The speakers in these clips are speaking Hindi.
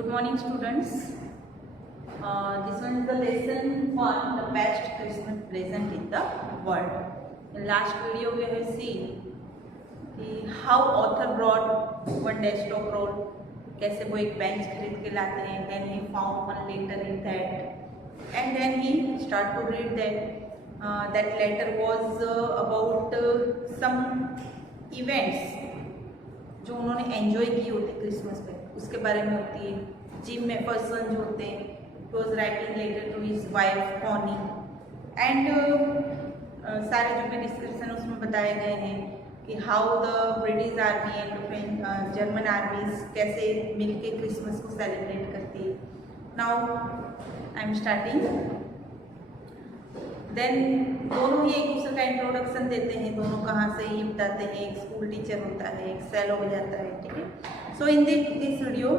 Good morning, students. This one is the lesson 1, the best Christmas present in the world. In last video, we have seen how author brought one desktop roll. कैसे वो एक बेंच खरीद के लाते हैं. Then he found one letter in that, and then he start to read that. That letter was about some events जो उन्होंने एंजॉय किए होते क्रिसमस पे, उसके बारे में होती है. जिम मैफरसन जो होते हैं, was writing letter to his wife Connie, and सारे जो भी डिस्क्रिप्शन उसमें बताए गए हैं कि how the British army and German armies कैसे मिलके क्रिसमस को सेलिब्रेट करती है. Now I am starting. Then दोनों ही एक दूसरे का इंट्रोडक्शन देते हैं. दोनों कहाँ से ये बताते हैं. एक स्कूल टीचर होता है, एक सेलो हो जाता है. ठीक है. सो इन दिस वीडियो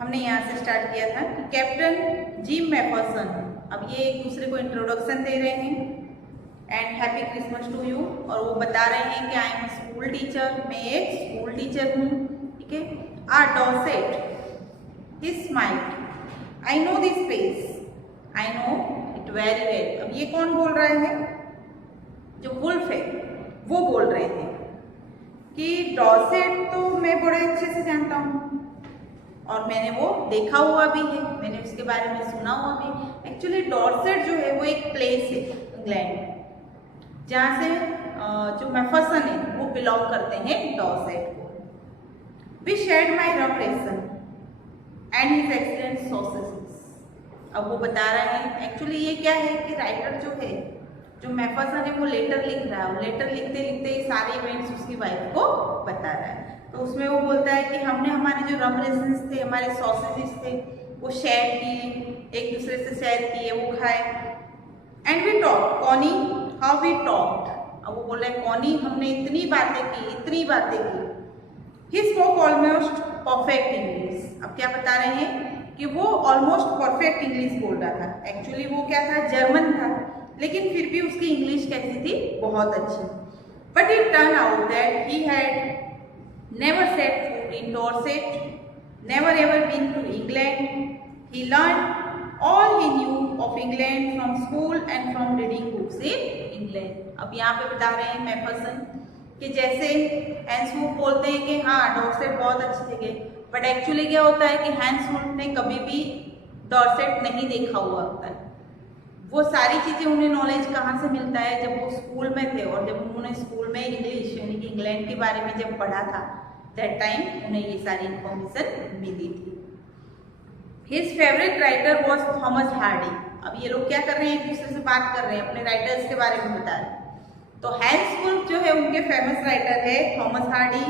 हमने यहाँ से स्टार्ट किया था कि कैप्टन जिम मैफरसन, अब ये एक दूसरे को इंट्रोडक्शन दे रहे हैं and happy Christmas to you, और वो बता रहे हैं कि आई एम स्कूल टीचर, मैं एक स्कूल टीचर हूँ. ठीक है. R Dorset he smiled, I know this place, I know it very well. अब ये कौन बोल रहा है? जो वुल्फ है वो बोल रहे हैं कि डॉसेट तो मैं बड़े अच्छे से जानता हूँ और मैंने वो देखा हुआ भी है, मैंने उसके बारे में सुना हुआ भी. एक्चुअली डॉर्सेट जो है वो एक प्लेस है इंग्लैंड में, जहाँ से जो मैफरसन है वो बिलोंग करते हैं डॉर्सेट को. We shared my reference and his excellent sources. अब वो बता रहे हैं एक्चुअली ये क्या है कि राइटर जो है, जो मैफरसन है, वो लेटर लिख रहा है. लेटर लिखते लिखते ही सारे इवेंट्स उसकी वाइफ को बता रहा है. तो उसमें वो बोलता है कि हमने हमारे जो रेफरेंसेस थे, हमारे सॉसेजेस थे, वो शेयर किए, एक दूसरे से शेयर किए, वो खाए. And we talk Connie how we talked. अब वो बोल रहे हैं कॉनी हमने इतनी बातें की, इतनी बातें की. He spoke almost perfect English. अब क्या बता रहे हैं कि वो ऑलमोस्ट परफेक्ट इंग्लिश बोल रहा था. एक्चुअली वो क्या था, जर्मन था, लेकिन फिर भी उसकी इंग्लिश कैसी थी, बहुत अच्छी. But it turn out that he had never set foot in Dorset, never ever been to England. He learned all he knew of England from school and from reading books in England. अब यहाँ पे बता रहे हैं मैफरसन कि जैसे हैंस-वुल्फ बोलते हैं कि हाँ डॉर्सेट बहुत अच्छी जगह, बट एक्चुअली क्या होता है कि हैंस-वुल्फ ने कभी भी डॉर्सेट नहीं देखा हुआ होता है. वो सारी चीज़ें उन्हें नॉलेज कहाँ से मिलता है, जब वो स्कूल में थे और जब उन्होंने स्कूल में इंग्लिश यानी कि इंग्लैंड के बारे में जब पढ़ा था, दैट टाइम उन्हें ये सारी इंफॉर्मेशन मिली थी. His favourite writer was Thomas Hardy. अब ये लोग क्या कर रहे हैं, एक दूसरे से बात कर रहे हैं, अपने राइटर्स के बारे में बता रहे हैं. तो हैंस-वुल्फ जो है उनके फेमस राइटर है थॉमस हार्डी,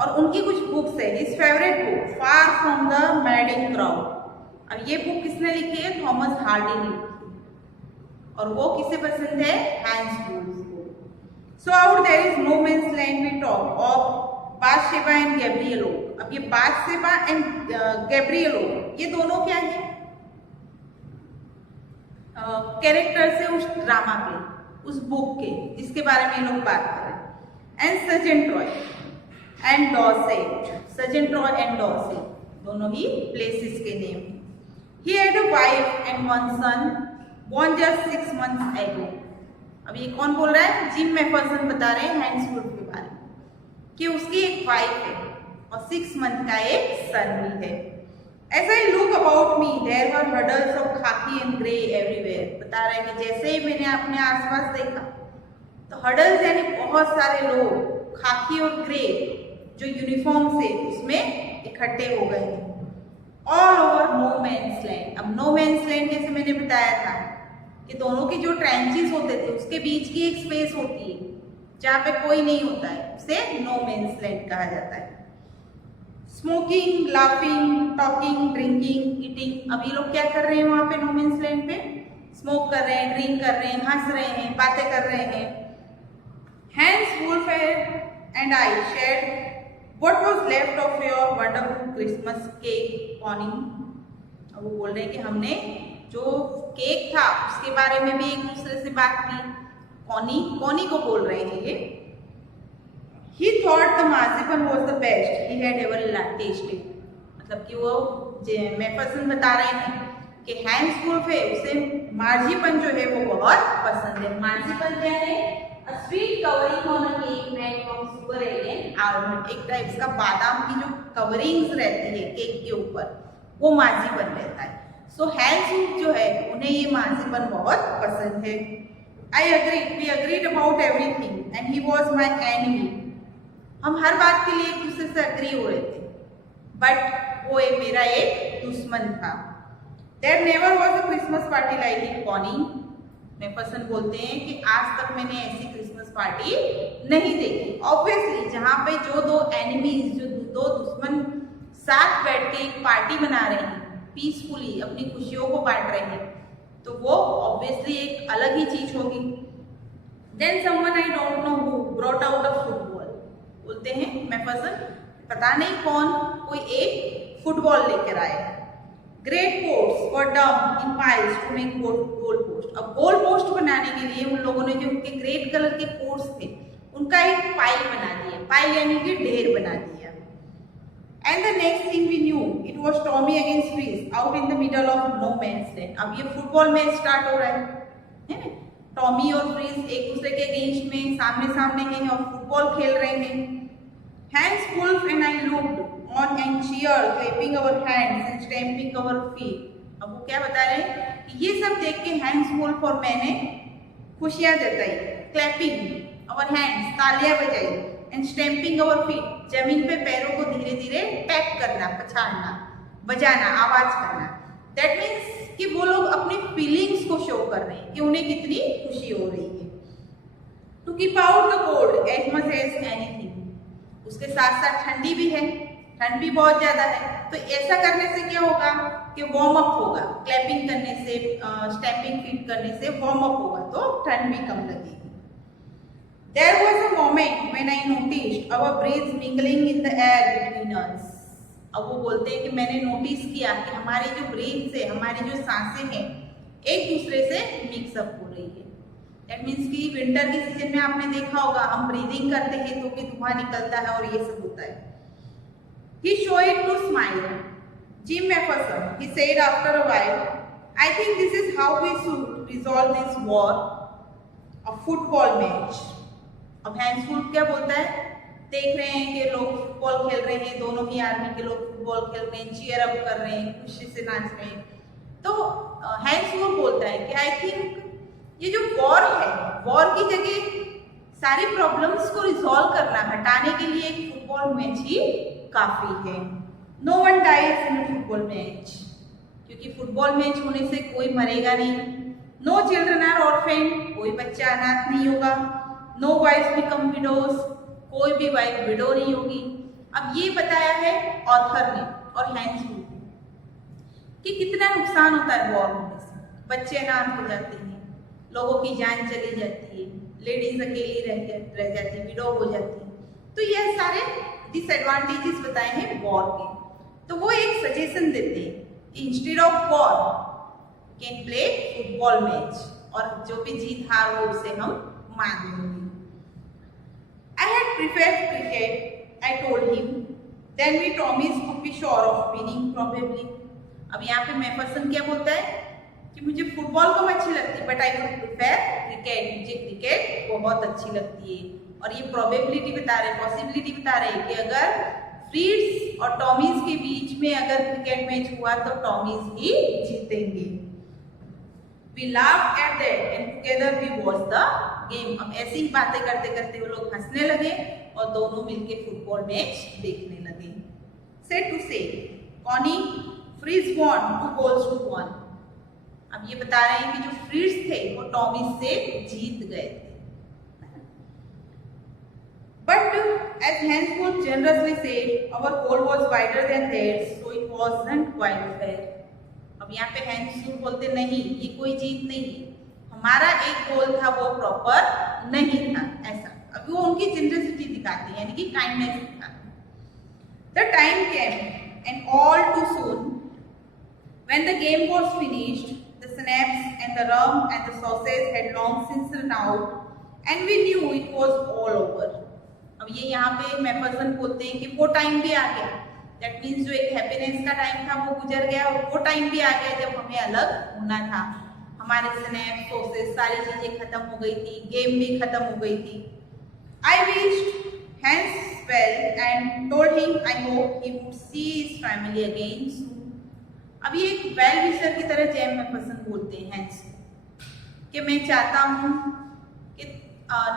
और उनकी कुछ बुक्स है. His favourite book far from the madding crowd. अब ये बुक किसने लिखी है? थॉमस हार्डी ने लिखी, और वो किसे पसंद है? हैंस-वुल्फ को. So out there is no man's land we talk of Bathsheba and Gabriel. अब ये बाथशेबा एंड गैब्रिएलो ये दोनों क्या है? कैरेक्टर्स है उस ड्रामा के, उस बुक के, जिसके बारे में लोग बात कर रहे हैं. And sergeant Roy and Dorset. Sergeant Roy and Dorset दोनों ही प्लेसेस के name. He had a wife and one son born just 6 months ago. अब ये कौन बोल रहा है? जिम मैफरसन बता रहे हैं हैंस-वुल्फ के बारे में कि उसकी एक वाइफ है और 6 मंथ का एक सन भी है. As I look about me, there were huddles of khaki and grey everywhere. बता रहे हैं कि जैसे ही मैंने अपने आसपास देखा तो हडल्स यानी बहुत सारे लोग खाकी और ग्रे जो यूनिफॉर्म से उसमें इकट्ठे हो गए हैं. All over no man's land. अब नो मैंस लैंड जैसे मैंने बताया था कि दोनों के जो ट्रेंचेस होते थे उसके बीच की एक स्पेस होती है जहाँ पे कोई नहीं होता है, उसे नो मैंस लैंड कहा जाता है. Smoking, laughing, talking, drinking, eating. अब ये लोग क्या कर रहे हैं वहाँ पे नो मैंस लैंड पे? स्मोक कर रहे हैं, ड्रिंक कर रहे हैं, हंस रहे हैं, बातें कर रहे हैं. Hence-wolf and I shared What was left of your wonderful Christmas cake, Connie? अब वो बोल रहे हैं कि हमने जो केक था उसके बारे में भी एक दूसरे से बात की. कॉनी को बोल रहे हैं ये. He thought the marzipan was the best he had ever tasted. मतलब कि वो मैफरसन बता रहे हैं कि हैंस वुल्फ है उसे मार्जीपन जो है वो बहुत पसंद है। मार्जीपन क्या है? A sweet covering on a cake made from sugar and almond। एक टाइप्स का बादाम की जो कवरिंग्स रहती है केक के ऊपर वो मार्जीपन रहता है। सो हैंस वुल्फ जो है उन्हें ये मार्जीपन बहुत पसंद है। I agreed, we agreed about everything and he was my enemy। हम हर बात के लिए एक दूसरे से अग्री हो रहे थे बट वो मेरा एक दुश्मन था। There never was a Christmas party like it, Connie। मैफरसन बोलते हैं कि आज तक मैंने ऐसी क्रिसमस पार्टी नहीं देखी। ऑब्वियसली जहाँ पे जो दो एनिमीज, जो दो दुश्मन साथ बैठ के एक पार्टी बना रहे हैं, पीसफुली अपनी खुशियों को बांट रहे हैं, तो वो ऑब्वियसली एक अलग ही चीज होगी। Then someone I don't know who brought out a football. बोलते हैं मैफरसन पता नहीं कौन कोई एक फुटबॉल लेकर आए। Great posts were dumped in piles to make goal post. अब गोल पोस्ट बनाने के लिए उन लोगों ने जो उनके ग्रेट कलर के पोस्ट थे उनका एक पाइल बना दिया। पाइल यानी कि ढेर बना दिया। And the next thing we knew it was Tommy against Fritz out in the middle of no man's land. अब ये फुटबॉल मैच स्टार्ट हो रहा है ना? टॉमी और फ्रीज एक दूसरे के अगेंस्ट में सामने सामने हैं और फुटबॉल खेल रहे हैं। Hans Wolf and I looked on and cheered, clapping our hands and stamping our feet। अब वो क्या बता रहे हैं कि ये सब देख के हैंस वुल्फ और मैंने खुशियां जताई, क्लैपिंग अवर हैंड्स तालियां बजाई, एंड स्टैम्पिंग अवर फीट जमीन पे पैरों को धीरे धीरे टैप करना, पछाड़ना, बजाना, आवाज करना। दैट मीन्स कि वो लोग अपनी फीलिंग्स को शो कर रहे हैं कि उन्हें कितनी खुशी हो रही है। To keep out the cold as much as anything. उसके साथ साथ ठंडी भी है, ठंड भी बहुत ज्यादा है, तो ऐसा करने से क्या होगा कि वार्म अप होगा। क्लैपिंग करने से, स्टैम्पिंग फीट करने से वार्म अप होगा तो ठंड भी कम लगेगी। There was a moment when I noticed our breaths mingling in the air between us। अब वो बोलते हैं कि मैंने नोटिस किया कि हमारी जो ब्रीथ है, हमारी जो सांसें हैं एक दूसरे से मिक्सअप हो रही है। दैट मीन्स कि विंटर के सीजन में आपने देखा होगा हम ब्रीदिंग करते हैं तो भी धुआं निकलता है और ये सब होता है। He showed to smile। Jim Mafferson, he said after a while, I think this is how we should resolve this war, a football match। अब हैंस वुल्फ क्या बोलता है? देख रहे हैं कि लोग फुटबॉल खेल रहे हैं, दोनों ही आर्मी के लोग फुटबॉल खेल रहे हैं, चीयर अप कर रहे हैं, खुशी से नाच रहे हैं। तो हैंस वुल्फ बोलता है कि आई थिंक ये जो वॉर है, वॉर की जगह सारी प्रॉब्लम्स को रिजॉल्व करना, हटाने के लिए एक फुटबॉल मैच ही काफी है। No one dies in football match, क्योंकि फुटबॉल मैच होने से कोई मरेगा नहीं। नो चिल्ड्रन आर ऑर्फेन, कोई बच्चा अनाथ नहीं होगा। नो वाइफ्स बिकम विडोज, कोई भी वाइफ विडो नहीं होगी। अब ये बताया है ऑथर ने और हैंस वुल्फ कि कितना नुकसान होता है वॉर होने से। बच्चे अनाथ हो जाते हैं, लोगों की जान चली जाती है, लेडीज अकेली रह जाती है, विडो हो जाती है। तो ये सारे डिसएडवांटेजेस बताए हैं वॉर के। तो वो एक सजेशन देते हैं कि instead of war can play football match, और जो भी जीत हार हो उसे हम मान लेंगे। I had preferred cricket, I told him. Then we Tommy's could be sure of winning probably। अब यहाँ पे मैफरसन क्या बोलता है कि मुझे फुटबॉल कम अच्छी लगती है but I would prefer cricket, मुझे क्रिकेट बहुत अच्छी लगती है। और ये प्रोबेबिलिटी बता रहे, पॉसिबिलिटी बता रहे कि अगर फ्रीड्स और टॉमीज के बीच में अगर क्रिकेट मैच हुआ तो टॉमीज ही जीतेंगे। We laughed at that and together we watched the game। अब ऐसी ही बातें करते करते वो लोग हंसने लगे और दोनों मिलके फुटबॉल मैच देखने लगे। Said to say, Connie, Fritz won 2 goals to 1। अब ये बता रहे हैं कि जो फ्रीड्स थे वो टॉमीज से जीत गए थे। But as Hans Wolf generously said, our goal was wider than theirs, so it wasn't quite fair। अब यहाँ पे हैंस वुल्फ बोलते नहीं, ये कोई जीत नहीं है, हमारा एक गोल था वो प्रॉपर नहीं था, ऐसा। अब वो उनकी जेनरसिटी दिखाते हैं, यानी कि काइंडनेस दिखाते हैं। The time came and all too soon when the game was finished, the snaps and the rum and the sausage had long since run out and we knew it was all over। अब ये यहाँ पे मैफरसन बोलते हैं कि वो टाइम भी आ गया दैट मीन्स जो एक हैप्पीनेस का टाइम था वो गुजर गया और वो टाइम भी आ गया जब हमें अलग होना था। हमारे स्नैप सोर्सेस सारी चीजें खत्म हो गई थी, गेम भी खत्म हो गई थी। आई wished Hans well and told him I hope he would see his family again soon. अब ये एक वेल विशर की तरह जैम मैफरसन बोलते हैं हैंस को कि मैं चाहता हूँ कि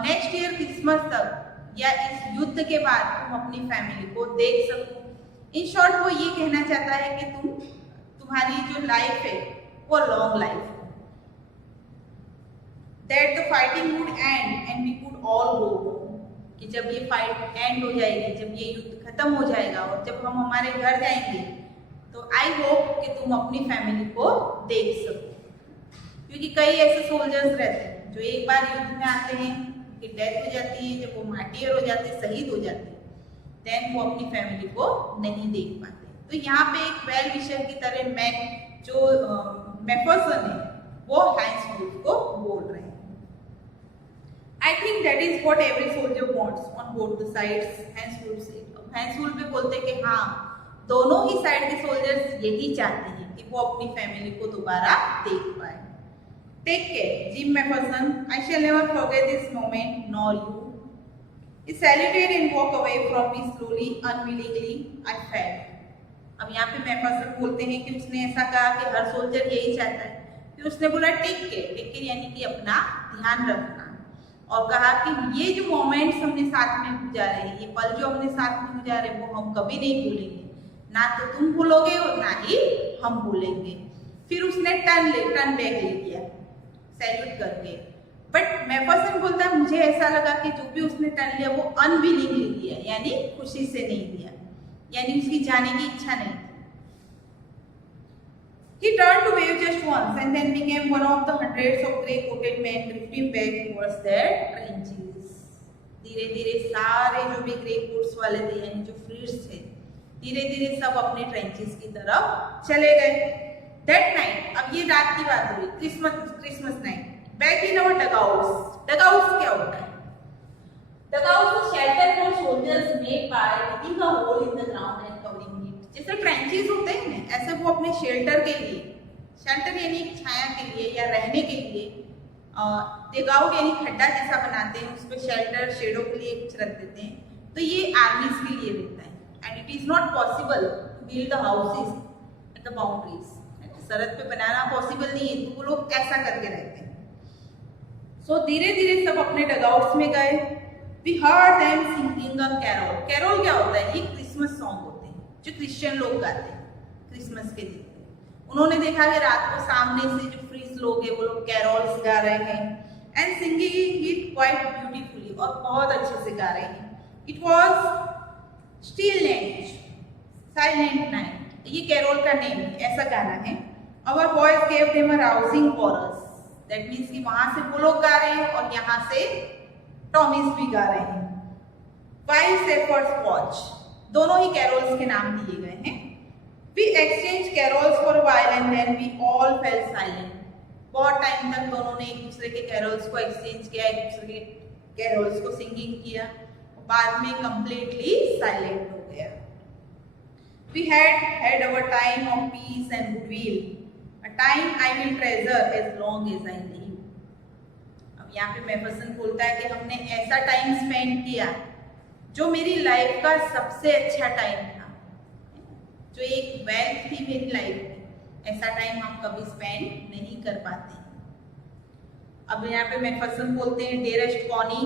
नेक्स्ट ईयर क्रिसमस तक या इस युद्ध के बाद तुम अपनी फैमिली को देख सको। इन शॉर्ट वो ये कहना चाहता है कि तुम्हारी जो लाइफ है वो लॉन्ग लाइफ हो, that the fighting would end and we could all go home, कि जब ये फाइट एंड हो जाएगी, जब ये युद्ध खत्म हो जाएगा और जब हम हमारे घर जाएंगे तो आई होप कि तुम अपनी फैमिली को देख सको। क्योंकि कई ऐसे सोल्जर्स रहते हैं जो एक बार युद्ध में आते हैं, उनकी डेथ हो जाती है, जब वो मार्टियर हो जाते हैं, शहीद हो जाते हैं, देन वो अपनी फैमिली को नहीं देख पाते। तो यहाँ पे एक वेल विशर की तरह मैफरसन है वो हैंस वुल्फ को बोल रहे हैं। I think that is what every soldier wants on both the sides. Hans Wolff said. Hans Wolff भी बोलते कि हाँ, दोनों ही साइड के सोल्जर्स यही चाहते हैं कि वो अपनी फैमिली को दोबारा देख पाए। Take care, Jim Maferson. I shall never forget this moment, nor you. He saluted and walked away from me slowly, unwillingly. I felt. अब यहाँ पे मैफरसन बोलते हैं कि उसने ऐसा कहा कि हर सोल्जर यही चाहता है। फिर उसने बोला टेक केयर यानी कि अपना ध्यान रखना, और कहा कि ये जो मोमेंट्स हमने साथ में गुजारे हैं, ये पल जो हमने साथ में गुजारे वो हम कभी नहीं भूलेंगे, ना तो तुम भूलोगे और ना ही हम भूलेंगे। फिर उसने टर्न बैक ले लिया सैल्यूट करके। बट मैफरसन बोलता है मुझे ऐसा लगा कि जो भी उसने टर्न लिया वो अनविलिंगली लिया, यानी खुशी से नहीं लिया, यानी उसकी जाने की इच्छा नहीं थी। He turned to wave just once and then became one of the hundreds of grey-coated men drifting back towards their trenches. धीरे धीरे सारे जो भी ग्रे कोट्स वाले थे यानी जो फ्रीड्स थे, धीरे धीरे सब अपने ट्रेंचेस की तरफ चले गए। That night, अब ये रात की बात हुई, Christmas night, back in our dugouts. Dugouts क्या होता है? Dugouts was shelter for soldiers made by digging a hole in the ground and covering it. जैसे ट्रेंचेस होते हैं ना, ऐसे वो अपने शेल्टर के लिए, शेल्टर यानी छाया के लिए या रहने के लिए, डिगआउट यानी खड्डा जैसा बनाते हैं, उस पर शेल्टर शेडो के लिए कुछ रख देते हैं। तो ये आर्मीज के लिए रहता है। And it is not possible to build the houses at the boundaries, सरहद पे बनाना पॉसिबल नहीं है, तो वो लोग ऐसा करके रहते हैं। सो धीरे धीरे सब अपने डगआउट्स में गए। We heard them singing a carol. Carol क्या होता है? ये क्रिसमस सॉन्ग होते हैं जो क्रिश्चियन लोग गाते हैं क्रिसमस के दिन। उन्होंने देखा कि रात को सामने से जो फ्रीज लोग हैं वो लोग कैरोल्स गा रहे हैं and singing it quite beautifully, और बहुत अच्छे से गा रहे हैं। It was still night, silent night, ये कैरोल का नेम है, ऐसा गाना है। Our voice gave them a rousing chorus, that means कि वहां से वो लोग गा रहे हैं और यहाँ से टॉमीज भी गा रहे हैं। वाइल्ड शेफर्ड्स वॉच, दोनों ही कैरोल्स के नाम दिए गए हैं। We exchanged carols for a while and then we all fell silent. बहुत टाइम तक दोनों ने एक दूसरे के कैरोल्स को एक्सचेंज किया, एक दूसरे के कैरोल्स को सिंगिंग किया, और बाद में कंप्लीटली साइलेंट हो गया। We had our time of peace and goodwill, a time I will treasure as long as I live. अब यहाँ पे मैफरसन बोलता है कि हमने ऐसा टाइम स्पेंड किया जो मेरी लाइफ का सबसे अच्छा टाइम था, जो एक वेल्थ थी मेरी लाइफ में, ऐसा टाइम हम कभी स्पेंड नहीं कर पाते। अब यहाँ पे मैफरसन बोलते हैं dearest Connie,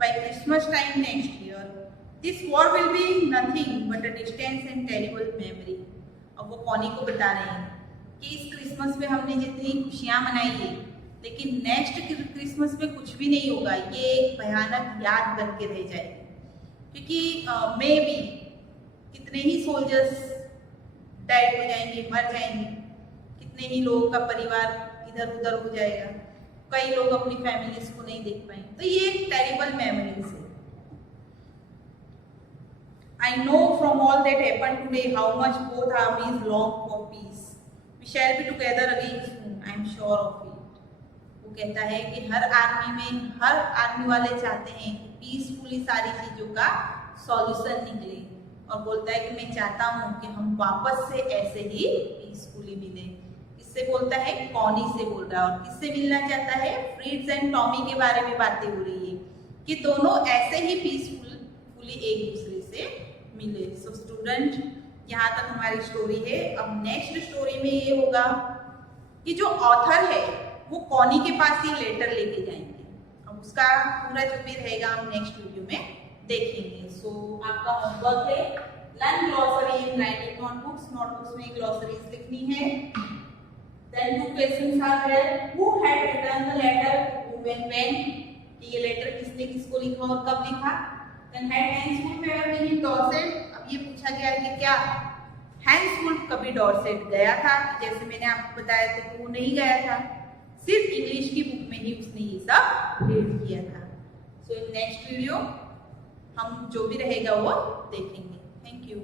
by Christmas time next year this war will be nothing but a distance and terrible memory. अब वो कॉनी को बता रहे हैं कि इस क्रिसमस में हमने जितनी खुशियाँ मनाई है, लेकिन नेक्स्ट क्रिसमस में कुछ भी नहीं होगा, ये एक भयानक याद बन के रह जाएगी। क्योंकि मे बी कितने ही सोल्जर्स डेड हो जाएंगे, मर जाएंगे, कितने ही लोगों का परिवार इधर उधर हो जाएगा, कई लोग अपनी फैमिलीज को नहीं देख पाएंगे। तो ये एक टेरिबल मेमोरीज है। I know from all that happened today how much both armies long for peace. We shall be together again soon. I am sure of it. वो कहता है कि हर आर्मी में हर आर्मी वाले चाहते हैं कि पीसफुली सारी चीजों का सॉल्यूशन निकले, और बोलता है कि मैं चाहता हूँ कि हम वापस से ऐसे ही पीसफुली मिले। किससे बोलता है? कॉनी से बोल रहा है। और किससे मिलना चाहता है? फ्रिट्ज एंड टॉमी के बारे में बातें हो रही है कि दोनों ऐसे ही पीसफुली एक दूसरे से मिले। सो स्टूडेंट, यहाँ तक हमारी स्टोरी है। अब नेक्स्ट स्टोरी में ये होगा कि जो ऑथर है वो कॉनी के पास ही लेटर लेके जाएंगे। अब उसका पूरा जो भी रहेगा हम नेक्स्ट वीडियो में देखेंगे। सो आपका होमवर्क है learn glossary in writing notebooks. Notebooks में ग्लॉसरीज लिखनी है। Then 2 questions are there. Who had written the letter, who when, कि ये लेटर किसने किसको लिखा और कब लिखा। Then had Hans Wolf ever been in Dorset. अब ये पूछा गया है कि क्या हैंस वुल्फ कभी डॉर्सेट गया था। जैसे मैंने आपको बताया था कि वो नहीं गया था, सिर्फ इंग्लिश की बुक में ही उसने ये सब रीड किया था। सो इन नेक्स्ट वीडियो हम जो भी रहेगा वो देखेंगे। Thank you.